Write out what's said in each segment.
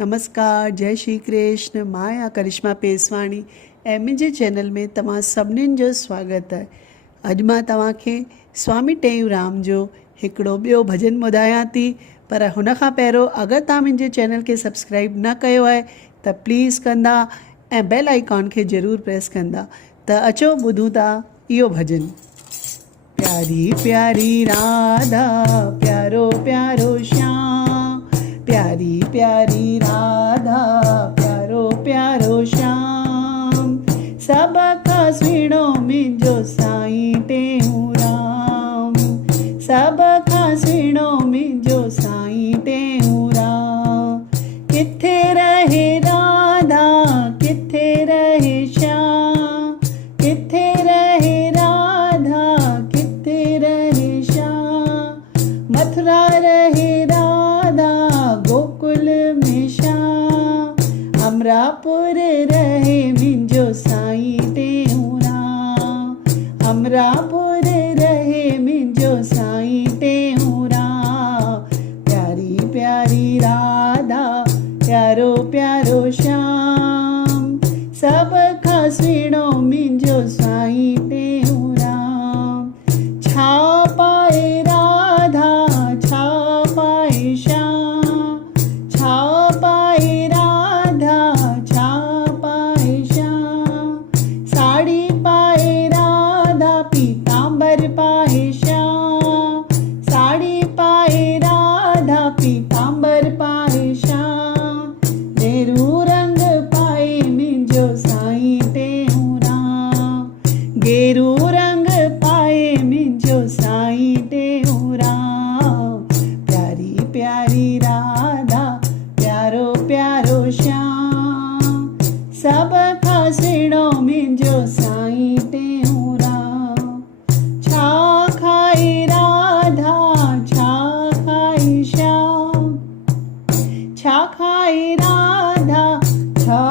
नमस्कार, जय श्री कृष्ण। मां आहियां करिश्मा पेसवाणी ऐं मुंहिंजे चैनल में तव्हां सभिनीनि जो स्वागत आहे। अॼु मां तव्हांखे स्वामी टेऊराम जो हिकिड़ो ॿियो भॼन ॿुधायां थी, पर हुन खां पहिरियों अगरि तव्हां मुंहिंजे चैनल खे सब्सक्राइब न कयो आहे त प्लीज़ कंदा ऐं बेल आइकॉन खे ज़रूरु प्रेस कंदा। त अचो ॿुधूं था इहो भॼन। प्यारी प्यारी राधा प्यारो प्यारो श्याम, प्यारी प्यारी राधा प्यारो प्यारो श्याम, सब खां सुहिणो मुंहिंजो साईं टेऊराम, सब खां सुहिणो मुंहिंजो साईं टेऊराम। किथे रहे राधा किथे रहे श्याम, किथे रहे राधा किथे रहे श्याम, मथुरा रहे राधा गोकुल में श्याम, अमरापुर रहे मुंहिंजो साईं टेऊराम, अमरापुर रहे मुंहिंजो साईं टेऊराम। प्यारी प्यारी राधा प्यारो प्यारो श्याम, सब खां सुहिणो मुंहिंजो साईं टेऊराम। छा पाए राधा छा पाए श्याम, छा पाए राधा छा पाए श्याम, साड़ी पाए राधा पीतांबर पाए श्याम, साड़ी पाए राधा पीतांबर पाए श्याम, गेरू रंग पाए मुंहिंजो साईं टेऊराम, गेरू रंग पाए मुंहिंजो साईं टेऊराम। प्यारी प्यारी राधा प्यारो प्यारो श्याम, सब खां सुहिणो मुंहिंजो साईं टेऊराम। छा खाए राधा छा खाए श्याम, छा खाए राधा छा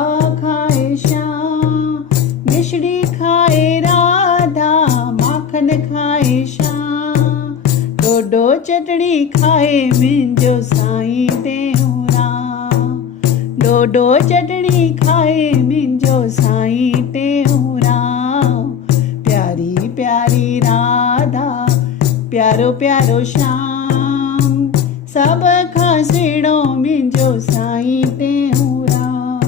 खाए श्याम, मिश्री खाए राधा माखन खाए श्याम, डोडो चटणी खाए मुंहिंजो साईं टेऊराम, डोडो चटणी खाए मुंहिंजो साईं टेऊराम। प्यारी प्यारी राधा प्यारो प्यारो श्याम, सब खां सुहिणो मुंहिंजो साईं टेऊराम।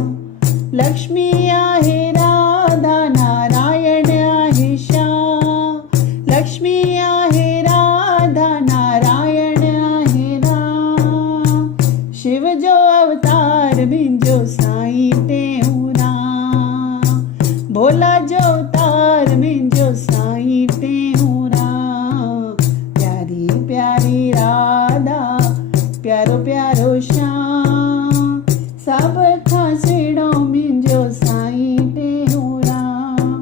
लक्ष्मी आहे राधा नारायण आहे श्याम, लक्ष्मी आहे राधा नारायण आहे राम, शिव जो अवतार मुंहिंजो साईं टेऊराम, भोला जो अवतार मुंहिंजो साईं टेऊराम। प्यारी प्यारी राधा प्यारो प्यारो श्याम, सब खां सुहिणो मुंहिंजो साईं टेऊराम।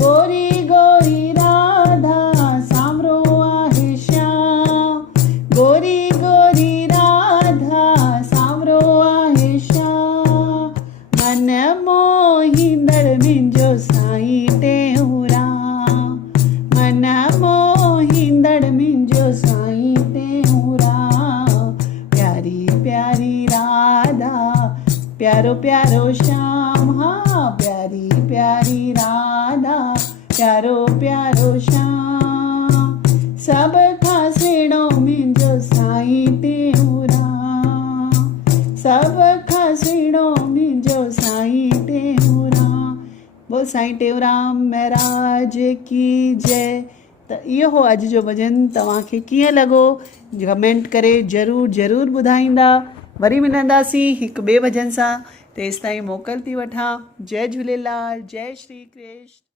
गोरी गोरी राधा सांवरो आहे श्याम, गोरी गोरी राधा सांवरो आहे श्याम, मन मोहींदड़ मुंहिंजो साईं टेऊराम, मन मोहींदड़ मुंहिंजो साईं टेऊराम। प्यारी प्यारी राधा प्यारो प्यारो श्याम, हाँ प्यारी प्यारी राधा प्यारो प्यारो श्याम, सब खां सुहिणो मुंहिंजो साईं टेऊराम, सब खां सुहिणो मुंहिंजो साईं टेऊराम। बोल साईं टेऊराम महाराज की जय। त इहो हो अॼु जो भॼन। तव्हांखे कीअं लॻो कमेंट करे ज़रूरु ज़रूरु ॿुधाईंदा। वरी मिलंदासीं हिकु ॿिए भॼन सां। तेसिताईं मोकल थी वठां। जय झूलेलाल, जय श्री कृष्ण।